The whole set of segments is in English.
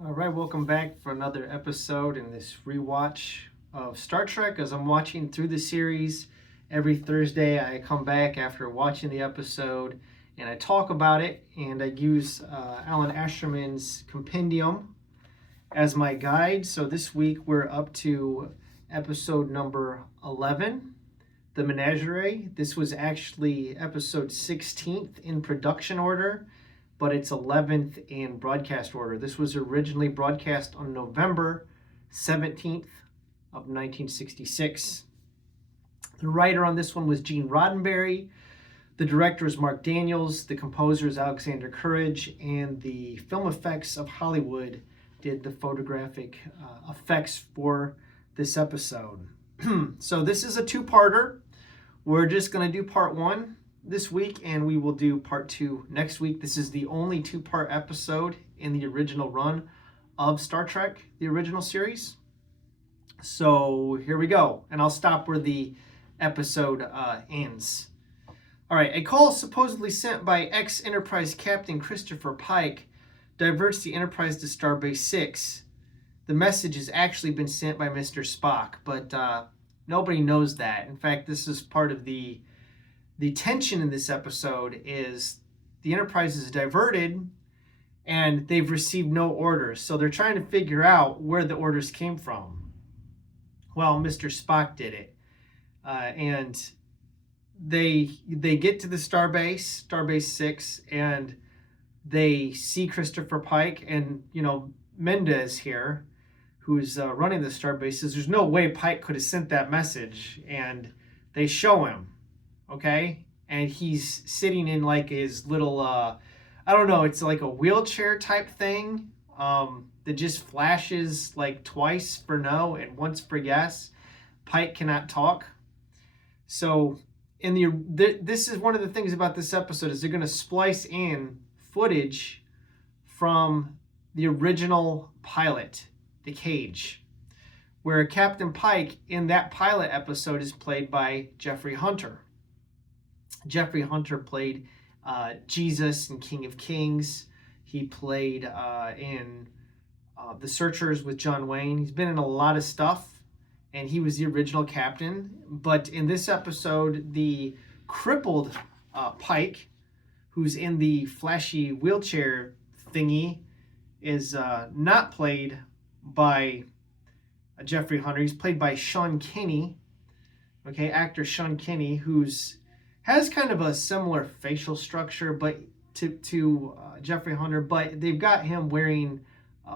All right, welcome back for another episode in this rewatch of Star Trek. As I'm watching through the series, every Thursday I come back after watching the episode and I talk about it, and I use Alan Asherman's compendium as my guide. So this week we're up to episode number 11, The Menagerie. This was actually episode 16th in production order, but it's 11th in broadcast order. This was originally broadcast on November 17th of 1966. The writer on this one was Gene Roddenberry. The director is Mark Daniels. The composer is Alexander Courage. And the Film Effects of Hollywood did the photographic effects for this episode. So this is a two-parter. We're just going to do part one this week, and we will do part two next week. This is the only two-part episode in the original run of Star Trek, the original series. So here we go, and I'll stop where the episode ends. All right, a call supposedly sent by ex-Enterprise Captain Christopher Pike diverts the Enterprise to Starbase 6. The message has actually been sent by Mr. Spock, but nobody knows that. In fact, this is part of the tension in this episode is the Enterprise is diverted and they've received no orders. So they're trying to figure out where the orders came from. Well, Mr. Spock did it. And they get to the Starbase 6, and they see Christopher Pike, and, Mendez here, who's running the Starbase, says there's no way Pike could have sent that message. And they show him. Okay, and he's sitting in like his little I don't know, it's like a wheelchair type thing that just flashes like twice for no and once for yes. Pike cannot talk. So this is one of the things about this episode is they're going to splice in footage from the original pilot, The Cage, where Captain Pike in that pilot episode is played by Jeffrey Hunter. Jeffrey Hunter played Jesus in King of Kings. He played in The Searchers with John Wayne. He's been in a lot of stuff, and he was the original captain. But in this episode, the crippled Pike, who's in the flashy wheelchair thingy, is not played by Jeffrey Hunter. He's played by Sean Kinney, actor Sean Kinney, who's has kind of a similar facial structure, but to Jeffrey Hunter, but they've got him wearing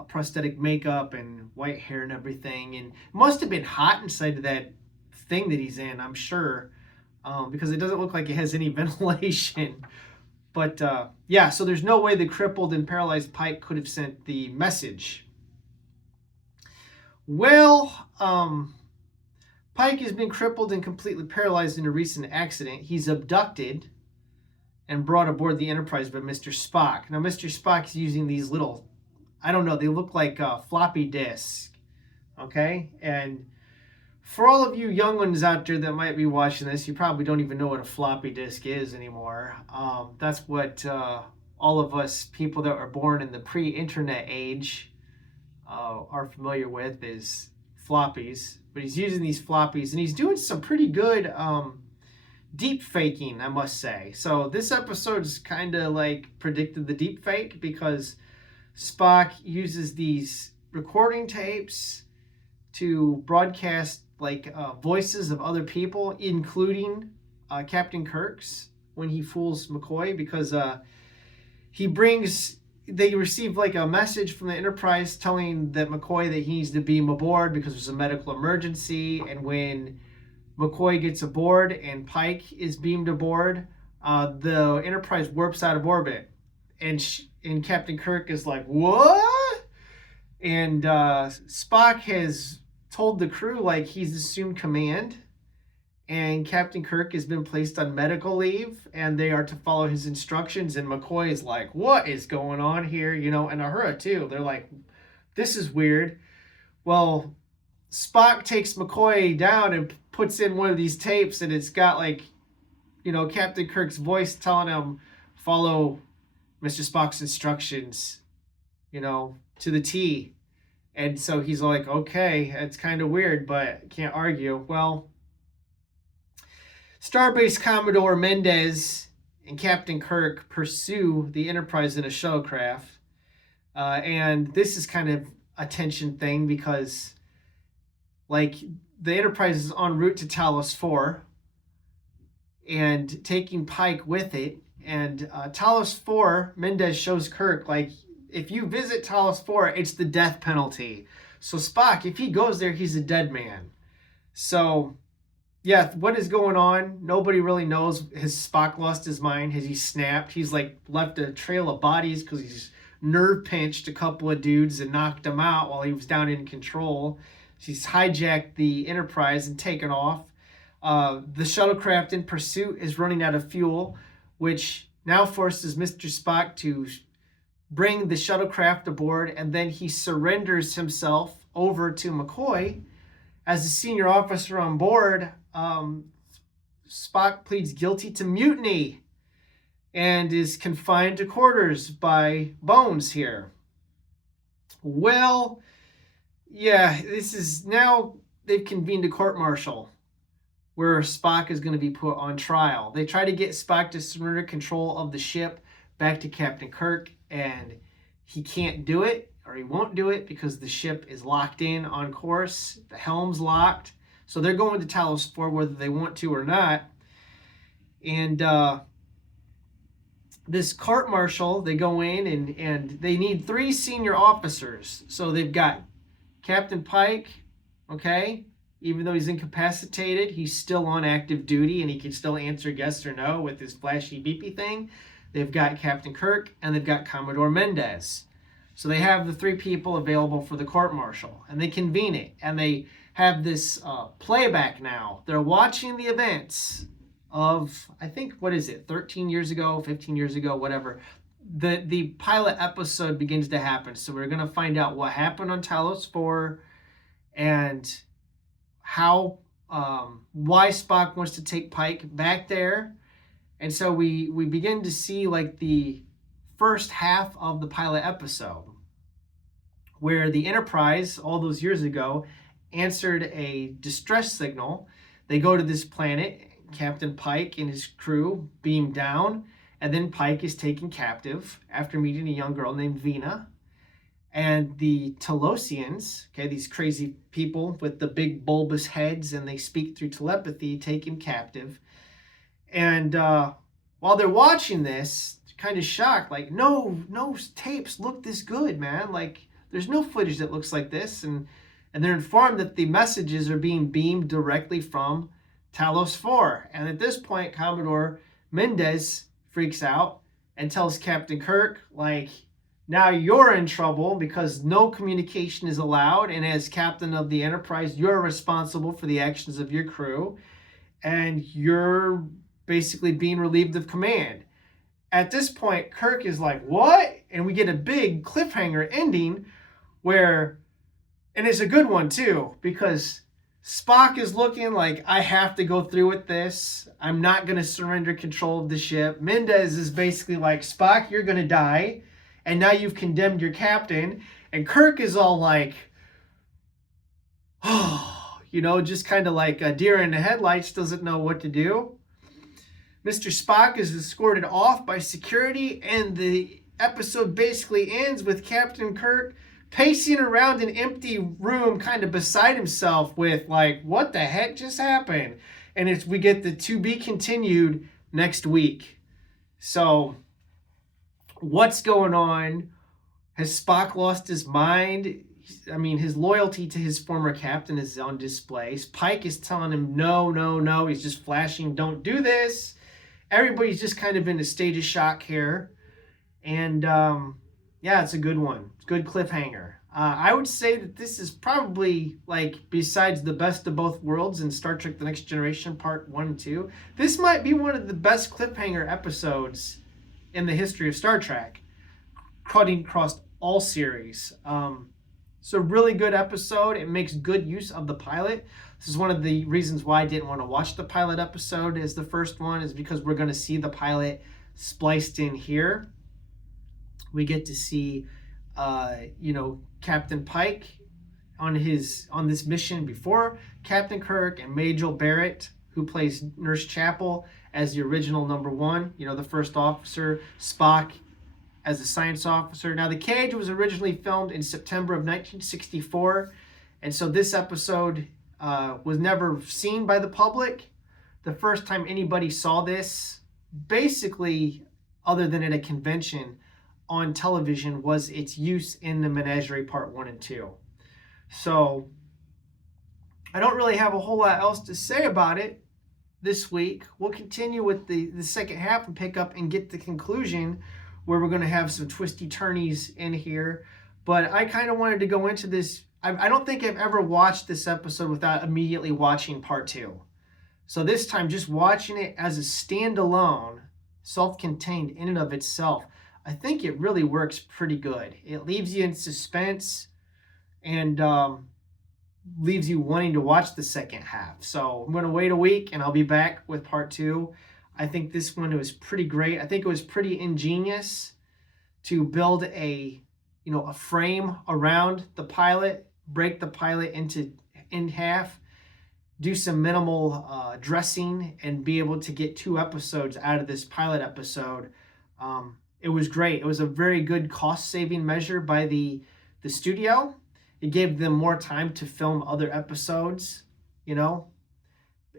prosthetic makeup and white hair and everything, and it must have been hot inside of that thing that he's in, I'm sure, because it doesn't look like it has any ventilation. But so there's no way the crippled and paralyzed Pike could have sent the message. Well, Pike has been crippled and completely paralyzed in a recent accident. He's abducted and brought aboard the Enterprise by Mr. Spock. Now, Mr. Spock's using these little, I don't know, they look like floppy disks. Okay? And for all of you young ones out there that might be watching this, you probably don't even know what a floppy disk is anymore. That's what all of us people that were born in the pre-internet age are familiar with is floppies. But he's using these floppies, and he's doing some pretty good deep faking, I must say. So this episode's kind of like predicted the deep fake, because Spock uses these recording tapes to broadcast like voices of other people, including Captain Kirk's, when he fools McCoy, because they receive like a message from the Enterprise telling that McCoy that he needs to beam aboard because there's a medical emergency. And when McCoy gets aboard and Pike is beamed aboard, the Enterprise warps out of orbit, and Captain Kirk is like, what? And Spock has told the crew like he's assumed command, and Captain Kirk has been placed on medical leave, and they are to follow his instructions. And McCoy is like, what is going on here? And Uhura too. They're like, this is weird. Well, Spock takes McCoy down and puts in one of these tapes, and it's got like, Captain Kirk's voice telling him, follow Mr. Spock's instructions, to the T. And so he's like, okay, it's kind of weird, but can't argue. Well, Starbase Commodore Mendez and Captain Kirk pursue the Enterprise in a shuttlecraft. And this is kind of a tension thing because, like, the Enterprise is en route to Talos 4 and taking Pike with it. And Talos 4, Mendez shows Kirk, like, if you visit Talos 4, it's the death penalty. So Spock, if he goes there, he's a dead man. So, yeah, what is going on? Nobody really knows. Has Spock lost his mind? Has he snapped? He's like left a trail of bodies because he's nerve pinched a couple of dudes and knocked them out while he was down in control. He's hijacked the Enterprise and taken off. The shuttlecraft in pursuit is running out of fuel, which now forces Mr. Spock to bring the shuttlecraft aboard, and then he surrenders himself over to McCoy. As a senior officer on board, Spock pleads guilty to mutiny and is confined to quarters by Bones here. Well, yeah, this is now they've convened a court-martial where Spock is going to be put on trial. They try to get Spock to surrender control of the ship back to Captain Kirk, and he can't do it, or he won't do it because the ship is locked in on course. The helm's locked. So they're going to Talos 4 whether they want to or not. And this court-martial, they go in and they need 3 senior officers. So they've got Captain Pike, okay? Even though he's incapacitated, he's still on active duty and he can still answer yes or no with his flashy beepy thing. They've got Captain Kirk and they've got Commodore Mendez. So they have the 3 people available for the court-martial, and they convene it, and they have this playback now. They're watching the events of, I think, 13 years ago, 15 years ago, whatever. The pilot episode begins to happen. So we're going to find out what happened on Talos 4 and how, why Spock wants to take Pike back there. And so we begin to see like the first half of the pilot episode where the Enterprise all those years ago answered a distress signal. They go to this planet, Captain Pike and his crew beam down, and then Pike is taken captive after meeting a young girl named Vina. And the Talosians, okay, these crazy people with the big bulbous heads and they speak through telepathy, take him captive. And while they're watching this, kind of shocked, like, no tapes look this good, man. Like, there's no footage that looks like this. And they're informed that the messages are being beamed directly from Talos 4. And at this point, Commodore Mendez freaks out and tells Captain Kirk, like, now you're in trouble because no communication is allowed. And as captain of the Enterprise, you're responsible for the actions of your crew. And you're basically being relieved of command. At this point, Kirk is like, what? And we get a big cliffhanger ending where, and it's a good one too, because Spock is looking like, I have to go through with this. I'm not going to surrender control of the ship. Mendez is basically like, Spock, you're going to die. And now you've condemned your captain. And Kirk is all like, oh, just kind of like a deer in the headlights, doesn't know what to do. Mr. Spock is escorted off by security, and the episode basically ends with Captain Kirk pacing around an empty room kind of beside himself with like, what the heck just happened? And we get the to be continued next week. So what's going on? Has Spock lost his mind? I mean, his loyalty to his former captain is on display. Pike is telling him, no. He's just flashing, don't do this. Everybody's just kind of in a state of shock here. And yeah, it's a good one. It's a good cliffhanger. I would say that this is probably, like, besides the best of both worlds and Star Trek The Next Generation Part 1 and 2, this might be one of the best cliffhanger episodes in the history of Star Trek, cutting across all series. It's a really good episode. It makes good use of the pilot. This is one of the reasons why I didn't want to watch the pilot episode as the first one, is because we're going to see the pilot spliced in here. We get to see Captain Pike on this mission before Captain Kirk, and Majel Barrett, who plays Nurse Chapel as the original number one, the first officer, Spock as a science officer. Now, The Cage was originally filmed in September of 1964, and so this episode was never seen by the public. The first time anybody saw this, basically, other than at a convention on television, was its use in the Menagerie Part 1 and 2. So, I don't really have a whole lot else to say about it this week. We'll continue with the second half and pick up and get the conclusion, where we're going to have some twisty turnies in here. But I kind of wanted to go into this. I don't think I've ever watched this episode without immediately watching part 2. So this time, just watching it as a standalone, self-contained in and of itself, I think it really works pretty good. It leaves you in suspense and leaves you wanting to watch the second half. So I'm going to wait a week and I'll be back with part 2. I think this one was pretty great. I think it was pretty ingenious to build a frame around the pilot, break the pilot in half, do some minimal dressing, and be able to get 2 episodes out of this pilot episode. It was great. It was a very good cost-saving measure by the studio. It gave them more time to film other episodes,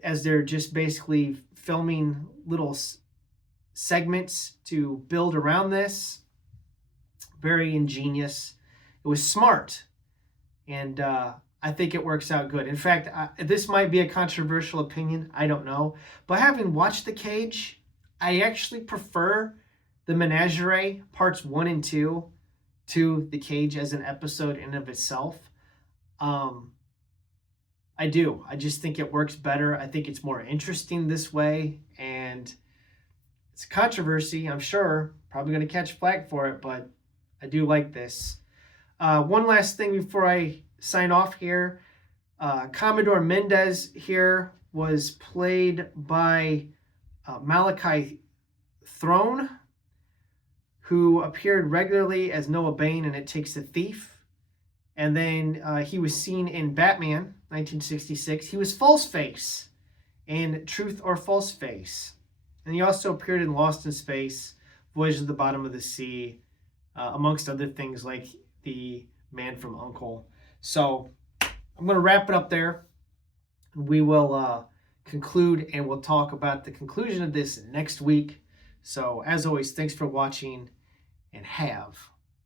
as they're just basically filming little segments to build around this. Very ingenious. It was smart. And I think it works out good. In fact, this might be a controversial opinion. I don't know. But having watched The Cage, I actually prefer the Menagerie parts 1 and 2 to The Cage as an episode in and of itself. I do. I just think it works better. I think it's more interesting this way. And it's a controversy, I'm sure. Probably going to catch flack for it, but I do like this. One last thing before I sign off here. Commodore Mendez here was played by Malachi Throne, who appeared regularly as Noah Bain in It Takes a Thief. And then he was seen in Batman, 1966. He was Falseface in Truth or Falseface. And he also appeared in Lost in Space, Voyage to the Bottom of the Sea, amongst other things like The Man from U.N.C.L.E. So I'm going to wrap it up there. We will conclude, and we'll talk about the conclusion of this next week. So as always, thanks for watching, and have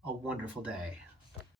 a wonderful day.